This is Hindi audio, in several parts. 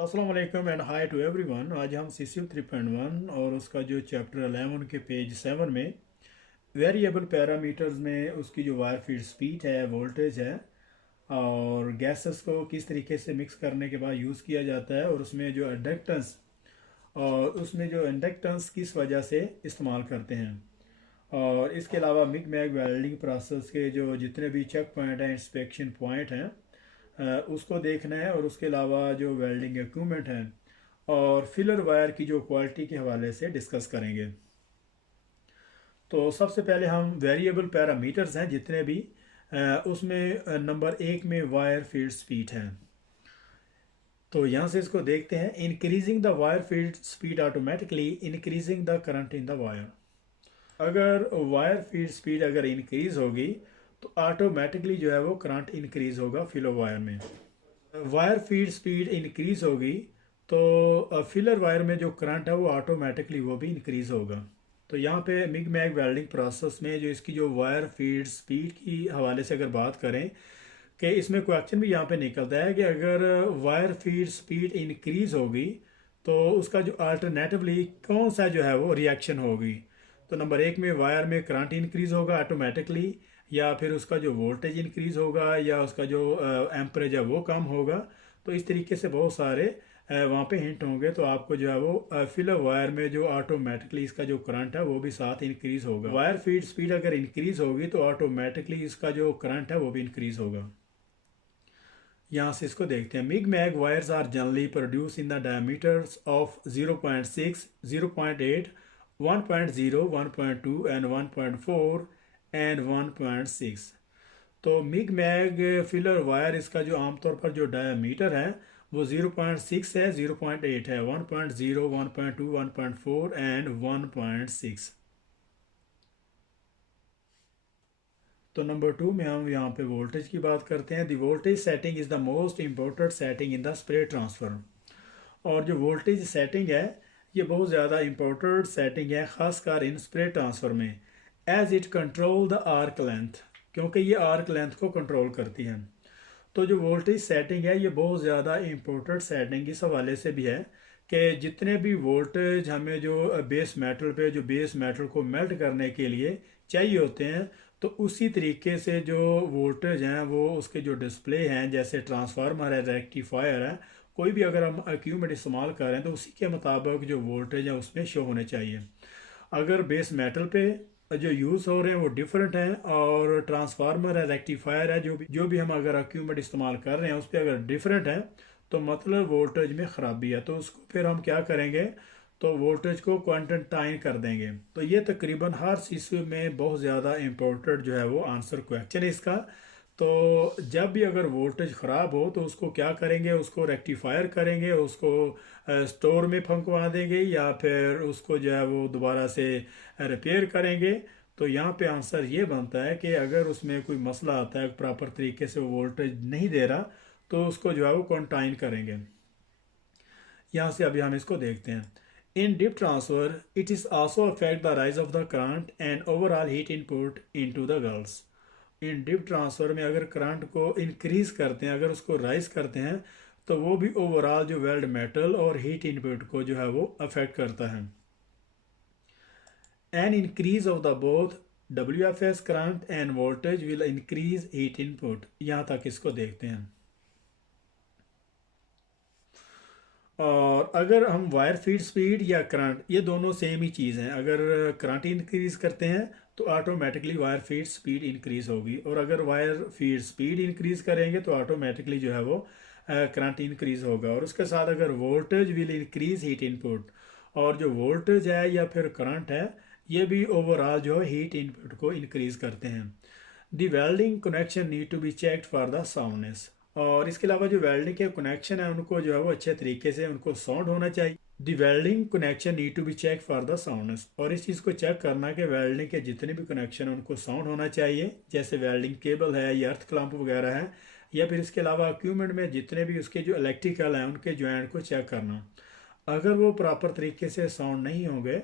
अस्सलाम वालेकुम एंड हाय टू एवरीवन। आज हम CCU 3.1 और उसका जो चैप्टर 11 के पेज 7 में वेरिएबल पैरामीटर्स में उसकी जो वायर फीड स्पीड है, वोल्टेज है और गैसेस को किस तरीके से मिक्स करने के बाद यूज़ किया जाता है और उसमें जो इंडक्टेंस किस वजह से इस्तेमाल करते हैं। और इसके अलावा मिग मैग वेल्डिंग प्रोसेस के जो जितने भी चेक पॉइंट हैं, इंस्पेक्शन पॉइंट हैं, उसको देखना है और उसके अलावा जो वेल्डिंग इक्विपमेंट हैं और फिलर वायर की जो क्वालिटी के हवाले से डिस्कस करेंगे। तो सबसे पहले हम वेरिएबल पैरामीटर्स हैं जितने भी, उसमें नंबर 1 में वायर फीड स्पीड है। तो यहाँ से इसको देखते हैं। Increasing the wire feed speed automatically increasing the current in the wire. अगर वायर फीड स्पीड अगर इंक्रीज होगी तो ऑटोमेटिकली जो है वो करंट इंक्रीज होगा फिलर वायर में। वायर फीड स्पीड इंक्रीज होगी तो फिलर वायर में जो करंट है वो ऑटोमेटिकली वो भी इंक्रीज होगा। तो यहाँ पे मिग मैग वेल्डिंग प्रोसेस में जो इसकी जो वायर फीड स्पीड की हवाले से अगर बात करें कि इसमें क्वेश्चन भी यहाँ पे निकलता है कि अगर वायर फीड स्पीड इंक्रीज होगी तो उसका जो अल्टरनेटिवली कौन सा जो है वो रिएक्शन होगी। तो नंबर 1 में वायर में करंट इंक्रीज होगा ऑटोमेटिकली, या फिर उसका जो वोल्टेज इंक्रीज होगा, या उसका जो एम्परेज है वो कम होगा। तो इस तरीके से बहुत सारे वहाँ पे हिंट होंगे। तो आपको जो है वो फिलर वायर में जो ऑटोमेटिकली इसका जो करंट है वो भी साथ इंक्रीज होगा। वायर फीड स्पीड अगर इंक्रीज होगी तो ऑटोमेटिकली इसका जो करंट है वो भी इंक्रीज होगा। यहाँ से इसको देखते हैं। MIG MAG wires are generally produce in the diameters of 0.6, 0.8, 1.0, 1.2 and 1.4 and 1.6। तो मिग मैग फिलर वायर इसका जो आमतौर पर जो डायमीटर है वो 0.6 है, 0.8 है, 1.0, 1.2, 1.4 एंड 1.6। तो नंबर 2 में हम यहाँ पे वोल्टेज की बात करते हैं। The voltage setting is the most important setting in the spray transfer. और जो वोल्टेज सेटिंग है ये बहुत ज़्यादा इम्पोर्टेंट सेटिंग है, ख़ासकर इन स्प्रे ट्रांसफ़र में। As it control the arc length, क्योंकि ये आर्क लेंथ को कंट्रोल करती है। तो जो वोल्टेज सेटिंग है ये बहुत ज़्यादा इम्पोर्टेंट सेटिंग इस हवाले से भी है कि जितने भी वोल्टेज हमें जो बेस मेटल को मेल्ट करने के लिए चाहिए होते हैं, तो उसी तरीके से जो वोल्टेज हैं वो उसके जो डिस्प्ले हैं, जैसे ट्रांसफार्मर है, रेक्टिफायर है, कोई भी अगर हम इक्विपमेंट इस्तेमाल कर रहे हैं तो उसी के मुताबिक जो वोल्टेज है उसमें शो होने चाहिए। अगर बेस मेटल पे जो यूज़ हो रहे हैं वो डिफरेंट हैं और ट्रांसफार्मर है, रेक्टिफायर है, जो भी हम अगर इक्विपमेंट इस्तेमाल कर रहे हैं उस पर अगर डिफरेंट है तो मतलब वोल्टेज में ख़राबी है। तो उसको फिर हम क्या करेंगे, तो वोल्टेज को क्वारंटाइन कर देंगे। तो ये तकरीबन हर सीसी में बहुत ज़्यादा इम्पोर्टेंट जो है वो आंसर क्वेश्चन है इसका। तो जब भी अगर वोल्टेज ख़राब हो तो उसको क्या करेंगे, उसको रेक्टिफायर करेंगे, उसको स्टोर में फंकवा देंगे या फिर उसको जो है वो दोबारा से रिपेयर करेंगे। तो यहाँ पे आंसर ये बनता है कि अगर उसमें कोई मसला आता है, प्रॉपर तरीके से वो वोल्टेज नहीं दे रहा, तो उसको जो है वो क्वारंटाइन करेंगे। यहाँ से अभी हम इसको देखते हैं। In dip transfer it is also affect the rise of the current and overall heat input into the girls. In dip transfer में अगर करंट को इंक्रीज करते हैं, अगर उसको राइज करते हैं, तो वो भी ओवरऑल जो वेल्ड मेटल और हीट इनपुट को जो है वो अफेक्ट करता है। An increase of the both WFS current end voltage will increase heat input. यहाँ तक इसको देखते हैं। और अगर हम वायर फीड स्पीड या करंट, ये दोनों सेम ही चीज़ हैं। अगर करंट इंक्रीज करते हैं तो automatically wire feed speed increase होगी, और अगर वायर फीड स्पीड इंक्रीज करेंगे तो ऑटोमेटिकली जो है वो करंट इंक्रीज होगा। और उसके साथ अगर voltage will increase heat input, और जो वोल्टेज है या फिर करंट है ये भी ओवरऑल जो है हीट इनपुट को इंक्रीज करते हैं। The welding connection need to be checked for the soundness. और इसके अलावा जो वेल्डिंग के कनेक्शन है उनको जो है वो अच्छे तरीके से उनको साउंड होना चाहिए। The welding connection need to be check for the soundness. और इस चीज़ को चेक करना कि वेल्डिंग के जितने भी कनेक्शन हैं उनको साउंड होना चाहिए, जैसे वेल्डिंग केबल है या अर्थ क्लैंप वगैरह है, या फिर इसके अलावा इक्विपमेंट में जितने भी उसके जो इलेक्ट्रिकल हैं उनके जॉइंट को चेक करना। अगर वो प्रॉपर तरीके से साउंड नहीं होंगे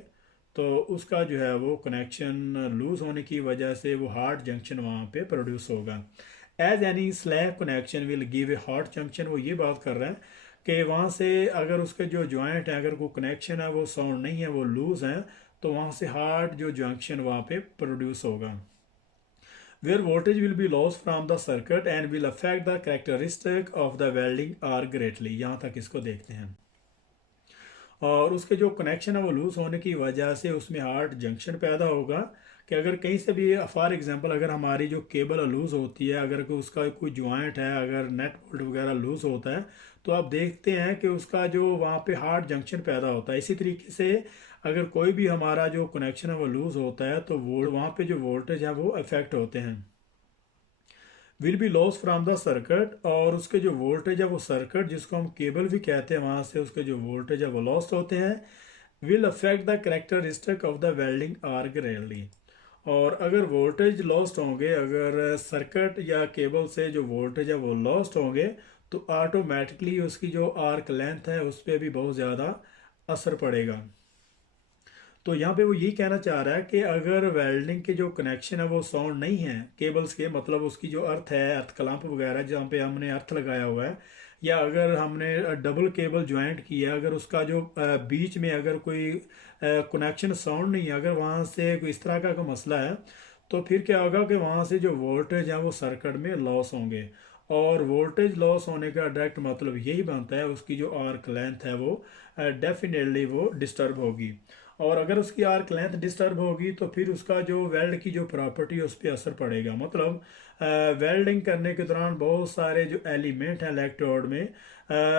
तो उसका जो है वो कनेक्शन लूज़ होने की वजह से वो हार्ड जंक्शन वहाँ पे प्रोड्यूस होगा। As any slab connection will give a hot junction. वो ये बात कर रहे हैं कि वहाँ से अगर उसके जो जॉइंट है, अगर कोई कनेक्शन है वो साउंड नहीं है, वो लूज है, तो वहाँ से हार्ड जो जंक्शन वहाँ पे प्रोड्यूस होगा। Where voltage will be lost from the circuit and will affect the characteristic of the welding are greatly। यहाँ तक इसको देखते हैं। और उसके जो कनेक्शन है वो लूज होने की वजह से उसमें हार्ड जंक्शन पैदा होगा, कि अगर कहीं से भी फॉर एग्जांपल अगर हमारी जो केबल लूज होती है, अगर उसका कोई ज्वाइंट है, अगर नेट बोल्ट वगैरह लूज होता है, तो आप देखते हैं कि उसका जो वहाँ पे हार्ड जंक्शन पैदा होता है। इसी तरीके से अगर कोई भी हमारा जो कनेक्शन है वो लूज होता है, तो वो वहाँ पे जो वोल्टेज है वो अफेक्ट होते हैं। Will be loss from the circuit, और उसके जो वोल्टेज है वो सर्किट जिसको हम केबल भी कहते हैं, वहाँ से उसके जो वोल्टेज है वो लॉस्ट होते हैं। Will affect the characteristic of the welding arc rarely. और अगर वोल्टेज लॉस्ट होंगे, अगर सर्किट या केबल से जो वोल्टेज है वो लॉस्ट होंगे, तो ऑटोमेटिकली उसकी जो आर्क लेंथ है उस पर भी बहुत ज़्यादा असर पड़ेगा। तो यहाँ पे वो यही कहना चाह रहा है कि अगर वेल्डिंग के जो कनेक्शन है वो साउंड नहीं है केबल्स के, मतलब उसकी जो अर्थ है, अर्थ क्लैंप वगैरह जहाँ पे हमने अर्थ लगाया हुआ है, या अगर हमने डबल केबल ज्वाइंट किया, अगर उसका जो बीच में अगर कोई कनेक्शन साउंड नहीं है, अगर वहाँ से कोई इस तरह का कोई मसला है, तो फिर क्या होगा कि वहाँ से जो वोल्टेज है वो सर्किट में लॉस होंगे। और वोल्टेज लॉस होने का डायरेक्ट मतलब यही बनता है उसकी जो आर्क लेंथ है वो डेफिनेटली वो डिस्टर्ब होगी। और अगर उसकी आर्क लेंथ डिस्टर्ब होगी तो फिर उसका जो वेल्ड की जो प्रॉपर्टी है उस पर असर पड़ेगा। मतलब वेल्डिंग करने के दौरान बहुत सारे जो एलिमेंट हैं इलेक्ट्रोड में,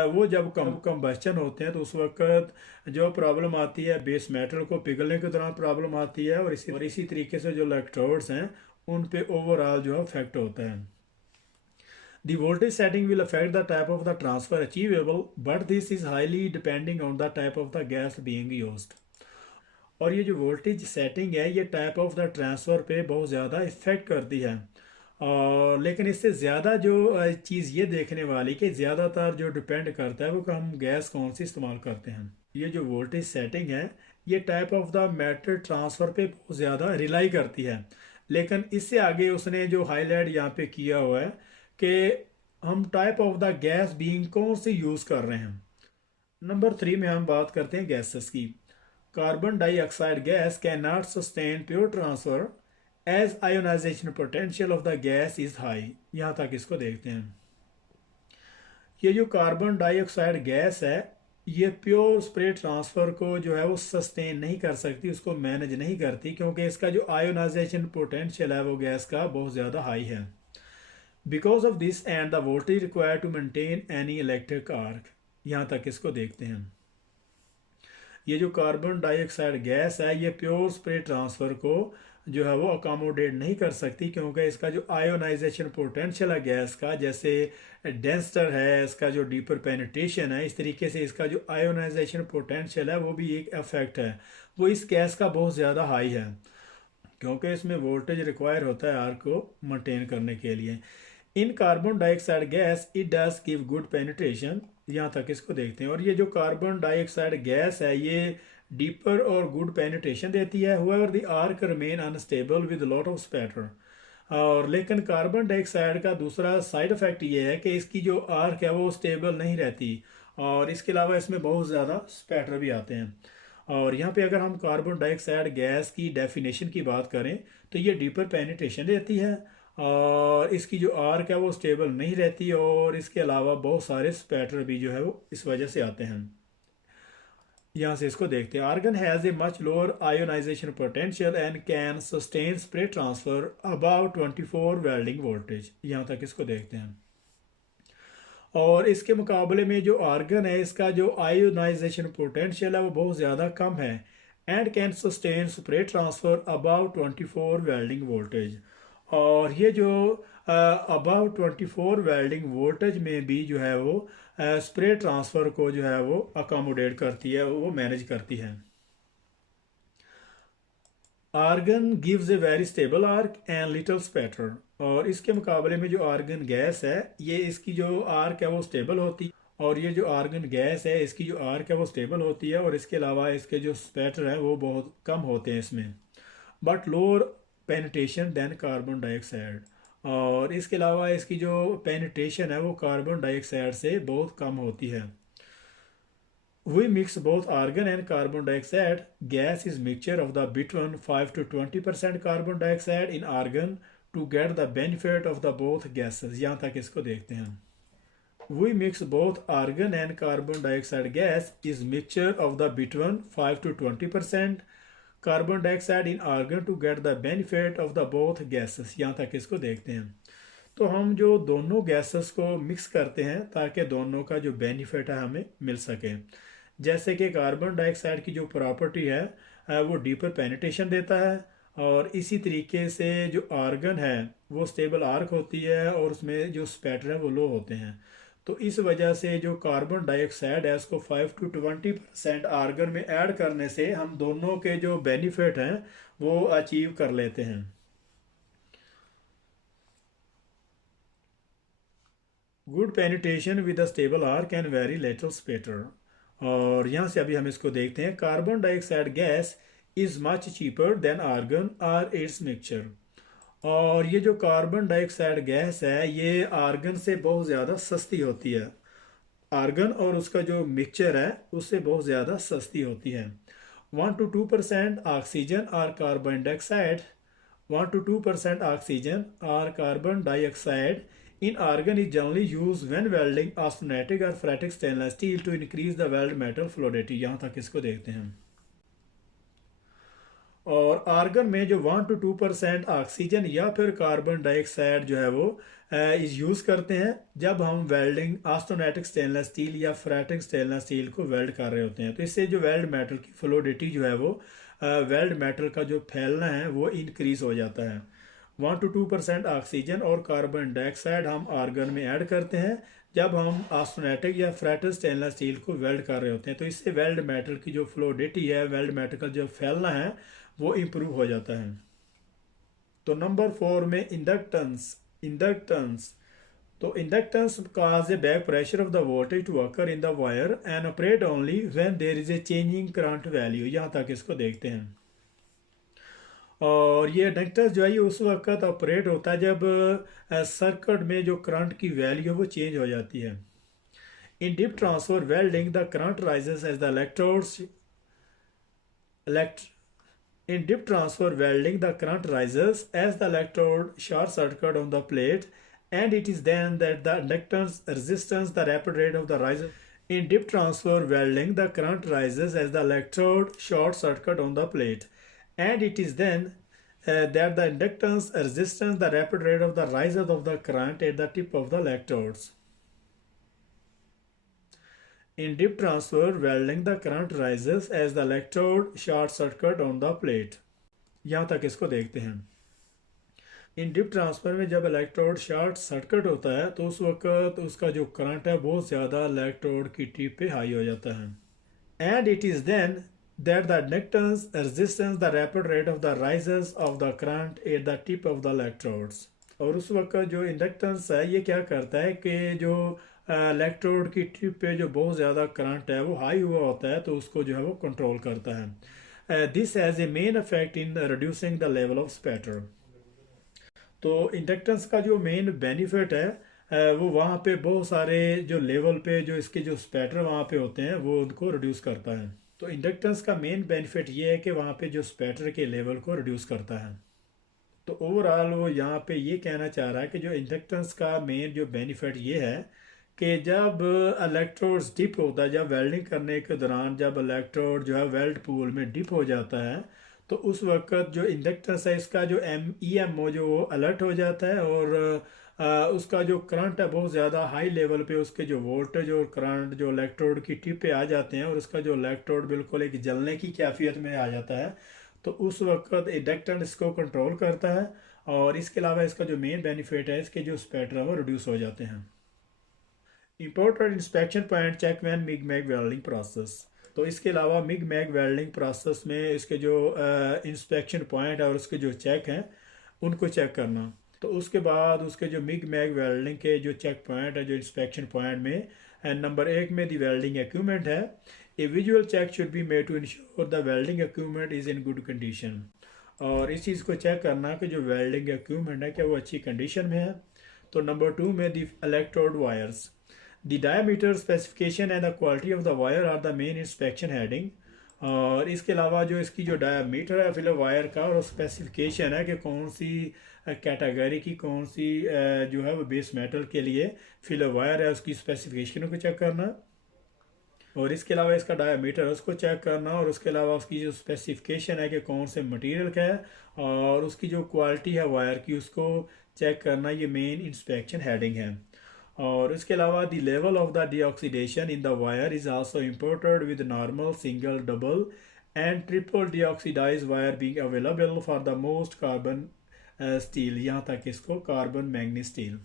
वो जब कंबस्चन होते हैं तो उस वक्त जो प्रॉब्लम आती है बेस मेटल को पिघलने के दौरान प्रॉब्लम आती है, और इसी तरीके से जो इलेक्ट्रोड्स हैं उन पे ओवरऑल जो है इफेक्ट होता है। The voltage setting will affect the type of the transfer achievable, but this is highly depending on the type of the gas being used। और ये जो वोल्टेज सेटिंग है ये टाइप ऑफ द ट्रांसफ़र पे बहुत ज़्यादा इफ़ेक्ट करती है। और लेकिन इससे ज़्यादा जो चीज़ ये देखने वाली कि ज़्यादातर जो डिपेंड करता है वो कि हम गैस कौन सी इस्तेमाल करते हैं। ये जो वोल्टेज सेटिंग है ये type of the matter transfer पे बहुत ज़्यादा रिलाई करती है। लेकिन इससे आगे उसने जो हाईलाइट यहाँ पे किया हुआ है कि हम type of the gas being कौन सी यूज़ कर रहे हैं। नंबर 3 में हम बात करते हैं गैसेस की। Carbon dioxide gas can not sustain pure transfer as ionisation potential of the gas is high. यहाँ तक इसको देखते हैं। ये जो कार्बन डाइऑक्साइड गैस है ये प्योर स्प्रे ट्रांसफ़र को जो है वो सस्टेन नहीं कर सकती, उसको मैनेज नहीं करती, क्योंकि इसका जो आयोनाइजेशन पोटेंशियल है वो गैस का बहुत ज़्यादा हाई है। Because of this and the voltage required to maintain any electric arc. यहाँ तक इसको देखते हैं। ये जो कार्बन डाइऑक्साइड गैस है ये प्योर स्प्रे ट्रांसफ़र को जो है वो अकोमोडेट नहीं कर सकती, क्योंकि इसका जो आयोनाइजेशन पोटेंशियल है गैस का, जैसे डेंसर है, इसका जो डीपर पेनिट्रेशन है, इस तरीके से इसका जो आयोनाइजेशन पोटेंशियल है वो भी एक इफेक्ट है, वो इस गैस का बहुत ज़्यादा हाई है, क्योंकि इसमें वोल्टेज रिक्वायर होता है आर्क को मेंटेन करने के लिए। In carbon dioxide gas it does give good penetration. यहाँ तक इसको देखते हैं। और ये जो कार्बन डाइऑक्साइड गैस है ये डीपर और गुड पेनिट्रेशन देती है। However the arc remain unstable with lot of spatter. और लेकिन कार्बन डाइऑक्साइड का दूसरा साइड इफेक्ट ये है कि इसकी जो आर्क है वो स्टेबल नहीं रहती, और इसके अलावा इसमें बहुत ज़्यादा स्पैटर भी आते हैं। और यहाँ पे अगर हम कार्बन डाइऑक्साइड गैस की डेफिनेशन की बात करें तो ये डीपर पेनिट्रेशन देती है, और इसकी जो आर्क है वो स्टेबल नहीं रहती, और इसके अलावा बहुत सारे स्पैटर भी जो है वो इस वजह से आते हैं। यहाँ से इसको देखते हैं। Argon has a much lower ionisation potential and can sustain spray transfer about 24 welding voltage. यहाँ तक इसको देखते हैं। और इसके मुकाबले में जो आर्गन है इसका जो आयोनाइजेशन पोटेंशियल है वो बहुत ज़्यादा कम है, and can sustain spray transfer about 24 welding voltage. और ये जो अबाउट 24 वेल्डिंग वोल्टेज में भी जो है वो स्प्रे ट्रांसफ़र को जो है वो अकोमोडेट करती है, वो मैनेज करती है। Argon gives a very stable arc and little spatter. और इसके मुकाबले में जो आर्गन गैस है ये इसकी जो आर्क है वो स्टेबल होती, और ये जो आर्गन गैस है इसकी जो आर्क है वो स्टेबल होती है, और इसके अलावा इसके जो स्पैटर है वो बहुत कम होते हैं इसमें, but lower penetration than carbon dioxide. और इसके अलावा इसकी जो पेनिट्रेशन है वो कार्बन डाइऑक्साइड से बहुत कम होती है। We mix both argon and carbon dioxide. Gas is mixture of the between 5 to 20% carbon dioxide in argon to get the benefit of the both gases. यहाँ तक इसको देखते हैं. We mix both argon and carbon dioxide gas is mixture of the between 5 to 20% carbon dioxide in argon to get the benefit of the both gases. यहाँ तक इसको देखते हैं. तो हम जो दोनों गैसेस को मिक्स करते हैं ताकि दोनों का जो बेनिफिट है हमें मिल सके. जैसे कि कार्बन डाइऑक्साइड की जो प्रॉपर्टी है वो डीपर पेनिट्रेशन देता है, और इसी तरीके से जो आर्गन है वो स्टेबल आर्क होती है और उसमें जो स्पैटर है वो लो होते हैं. तो इस वजह से जो कार्बन डाइऑक्साइड है उसको 5 to 20% आर्गन में ऐड करने से हम दोनों के जो बेनिफिट हैं वो अचीव कर लेते हैं. Good penetration with a stable arc and very little spatter. और यहाँ से अभी हम इसको देखते हैं. Carbon dioxide gas is much cheaper than argon or its mixture. और ये जो कार्बन डाइऑक्साइड गैस है ये आर्गन से बहुत ज़्यादा सस्ती होती है. आर्गन और उसका जो मिक्सचर है उससे बहुत ज़्यादा सस्ती होती है. 1 to 2% ऑक्सीजन और कार्बन डाइऑक्साइड 1 to 2% ऑक्सीजन और carbon dioxide in argon is generally used when welding austenitic or ferritic stainless steel to increase the weld metal fluidity. यहाँ तक इसको देखते हैं. और आर्गन में जो 1 to 2% ऑक्सीजन या फिर कार्बन डाइऑक्साइड जो है वो इस यूज़ करते हैं जब हम वेल्डिंग ऑस्टेनेटिक स्टेनलेस स्टील या फेरेटिक स्टेनलेस स्टील को वेल्ड कर रहे होते हैं. तो इससे जो वेल्ड मेटल की फ्लूइडिटी जो है वो वेल्ड मेटल का जो फैलना है वो इंक्रीज हो जाता है. 1 to 2% ऑक्सीजन और कार्बन डाइऑक्साइड हम आर्गन में ऐड करते हैं जब हम ऑस्टेनेटिक या फेरेटिक स्टेनलेस स्टील को वेल्ड कर रहे होते हैं. तो इससे वेल्ड मेटल की जो फ्लूइडिटी है, वेल्ड मेटल का जो फैलना है वो इम्प्रूव हो जाता है. तो नंबर 4 में इंडक्टेंस. तो inductance cause a back pressure of the voltage to occur in the wire and operate only when there is a changing current value. यहाँ तक इसको देखते हैं. और ये इंडक्टेंस जो है ये उस वक्त ऑपरेट होता है जब सर्किट में जो करंट की वैल्यू है वो चेंज हो जाती है. In dip transfer welding the current rises as the electrodes In dip transfer welding, the current rises as the electrode short circuit on the plate, and it is then that the inductance resistance the rapid rate of the rise. In dip transfer welding, the current rises as the electrode short circuit on the plate, and it is then that the inductance resistance the rapid rate of the rise of the current at the tip of the electrodes. In dip transfer welding, the current rises as the electrode short circuit on the plate. यहाँ तक इसको देखते हैं. इन डिप ट्रांसफर में जब इलेक्ट्रोड शॉर्ट सर्किट होता है तो उस वक्त उसका जो करंट है बहुत ज़्यादा इलेक्ट्रोड की टिप पे हाई हो जाता है. And it is then that the inductance resistance the rapid rate of the rises of the current at the tip of the electrodes. और उस वक्त जो इंडक्टेंस है ये क्या करता है कि जो इलेक्ट्रोड की टिप पे जो बहुत ज़्यादा करंट है वो हाई हुआ होता है तो उसको जो है वो कंट्रोल करता है. This has a main effect in reducing the level of spatter. तो इंडक्टेंस का जो मेन बेनिफिट है वो वहाँ पे बहुत सारे जो लेवल पे जो इसके जो स्पैटर वहाँ पे होते हैं वो उनको रिड्यूस करता है. तो इंडक्टेंस का मेन बेनिफिट ये है कि वहाँ पे जो स्पैटर के लेवल को रिड्यूस करता है. तो ओवरऑल वो यहाँ पे ये कहना चाह रहा है कि जो इंडक्टेंस का मेन जो बेनिफिट ये है कि जब इलेक्ट्रोड्स डिप होता है, जब वेल्डिंग करने के दौरान जब इलेक्ट्रोड जो है वेल्ड पूल में डिप हो जाता है तो उस वक्त जो इंडक्टेंस है इसका जो EMO जो वो अलर्ट हो जाता है और उसका जो करंट है बहुत ज़्यादा हाई लेवल पे उसके जो वोल्टेज और करंट जो इलेक्ट्रोड की टिप पे आ जाते हैं और उसका जो इलेक्ट्रोड बिल्कुल एक जलने की कैफियत में आ जाता है. तो उस वक्त इंडक्टेंस इसको कंट्रोल करता है और इसके अलावा इसका जो मेन बेनिफिट है इसके जो स्पैटर है वो रिड्यूस हो जाते हैं. Imported inspection point check when MIG MAG welding process. तो इसके अलावा मिग मैग वेल्डिंग प्रोसेस में इसके जो इंस्पेक्शन पॉइंट है और उसके जो चेक हैं उनको चेक करना. तो उसके बाद उसके जो मिग मैग वेल्डिंग के जो चेक पॉइंट है जो इंस्पेक्शन पॉइंट में नंबर 1 में दी वेल्डिंग इक्विपमेंट है. A visual check should be made to ensure the welding equipment is in good condition. और इस चीज़ को चेक करना कि जो वेल्डिंग इक्विपमेंट है क्या वो अच्छी कंडीशन में है. तो नंबर 2 में the electrode wires. The diameter specification and the quality of the wire are the main inspection heading. और इसके अलावा जो इसकी जो डायमीटर है फिलर वायर का और स्पेसिफिकेशन है कि कौन सी कैटेगरी की कौन सी जो है वो बेस मेटल के लिए फिलर वायर है उसकी स्पेसिफिकेशन को चेक करना, और इसके अलावा इसका डायमीटर उसको चेक करना, और उसके अलावा उसकी जो स्पेसिफिकेशन है कि कौन से मटेरियल का है और उसकी जो क्वालिटी है वायर की उसको चेक करना, ये मेन इंस्पेक्शन हेडिंग है। और इसके अलावा the level of the deoxidation in the wire is also imported with normal single double and triple deoxidise wire being available for the most carbon steel, यहाँ तक इसको कार्बन मैग्नीज स्टील।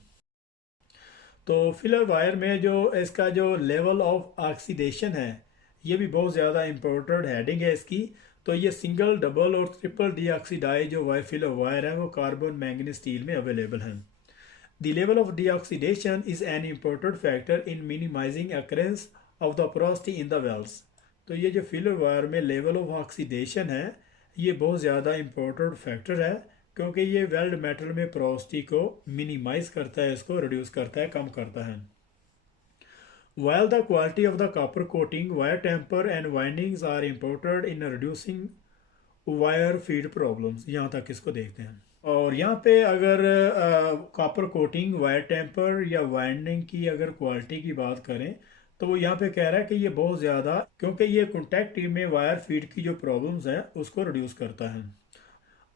तो फिलर वायर में जो इसका जो लेवल ऑफ ऑक्सीडेशन है ये भी बहुत ज़्यादा इम्पोर्टेंट हेडिंग है इसकी। तो ये सिंगल डबल और ट्रिपल डीऑक्सीडाइज जो वाई फिलर वायर है वो कार्बन मैंगनीज स्टील में अवेलेबल हैं। The level of deoxidation is an important factor in minimising occurrence of the porosity in the welds. तो ये जो फिलर वायर में लेवल ऑफ ऑक्सीडेशन है ये बहुत ज़्यादा इम्पोर्टेंट फैक्टर है, क्योंकि ये वेल्ड मेटल में पोरोसिटी को मिनिमाइज करता है, इसको रिड्यूस करता है, कम करता है। While the quality of the copper coating, wire temper and windings are important in reducing wire feed problems, यहाँ तक इसको देखते हैं। और यहाँ पे अगर कॉपर कोटिंग, वायर टेम्पर या वाइंडिंग की अगर क्वालिटी की बात करें तो वो यहाँ पे कह रहा है कि ये बहुत ज़्यादा, क्योंकि ये कॉन्टैक्ट में वायर फीड की जो प्रॉब्लम्स हैं उसको रिड्यूस करता है।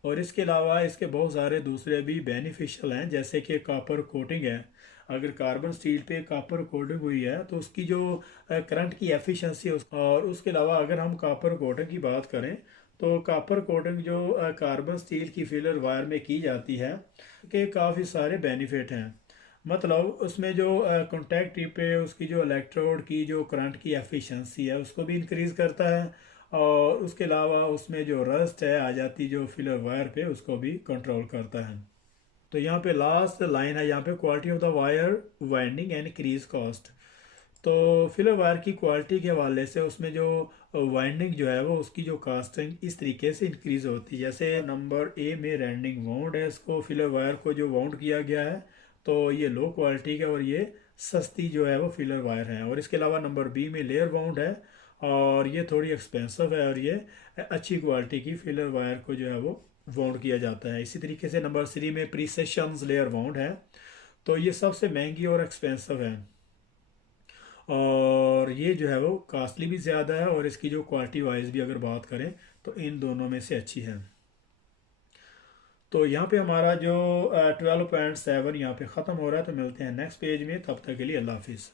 और इसके अलावा इसके बहुत सारे दूसरे भी बेनिफिशियल हैं, जैसे कि कॉपर कोटिंग है। अगर कार्बन स्टील पे कॉपर कोटिंग हुई है तो उसकी जो करंट की एफिशिएंसी, और उसके अलावा अगर हम कॉपर कोटिंग की बात करें तो कॉपर कोटिंग जो कार्बन स्टील की फिलर वायर में की जाती है के काफ़ी सारे बेनिफिट हैं। मतलब उसमें जो कॉन्टैक्ट टिप पे उसकी जो इलेक्ट्रोड की जो करंट की एफिशिएंसी है उसको भी इंक्रीज़ करता है, और उसके अलावा उसमें जो रस्ट है आ जाती जो फिलर वायर पे उसको भी कंट्रोल करता है। तो यहाँ पे लास्ट लाइन है यहाँ पे quality of the wire winding and increase cost. तो फिलर वायर की क्वालिटी के हवाले से उसमें जो वाइंडिंग जो है वो उसकी जो कास्टिंग इस तरीके से इंक्रीज होती है। जैसे नंबर ए में रैंडिंग वाउंड है, इसको फिलर वायर को जो वाउंड किया गया है तो ये लो क्वालिटी का और ये सस्ती जो है वो फिलर वायर है। और इसके अलावा नंबर बी में लेयर वाउंड है और ये थोड़ी एक्सपेंसिव है और ये अच्छी क्वालिटी की फिलर वायर को जो है वो वाउंड किया जाता है। इसी तरीके से नंबर 3 में प्रीसेशंस लेयर वाउंड है, तो ये सबसे महंगी और एक्सपेंसिव है, और ये जो है वो कॉस्टली भी ज़्यादा है, और इसकी जो क्वालिटी वाइज भी अगर बात करें तो इन दोनों में से अच्छी है। तो यहाँ पे हमारा जो 12.7 यहाँ पे ख़त्म हो रहा है। तो मिलते हैं नेक्स्ट पेज में, तब तक के लिए अल्लाह हाफिज़।